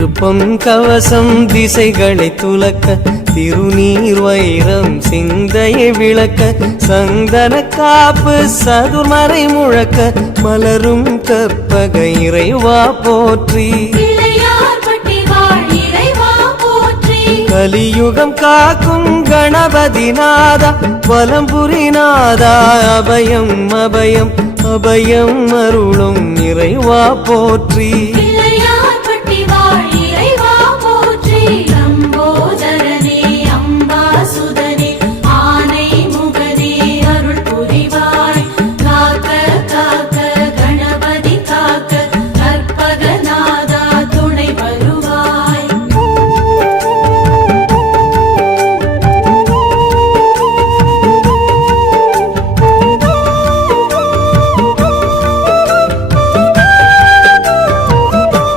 திருப்பம் கவசம் திசைகளை துலக்க திருநீர் வைரம் சிந்தையை விளக்க சந்தன காப்பு சதுர்மறை முழக்க மலரும் கற்பக இறைவா போற்றி கலியுகம் காக்கும் கணபதி நாதா வலம்புரி நாதா அபயம் அபயம் அபயம் அருளும் இறைவா போற்றி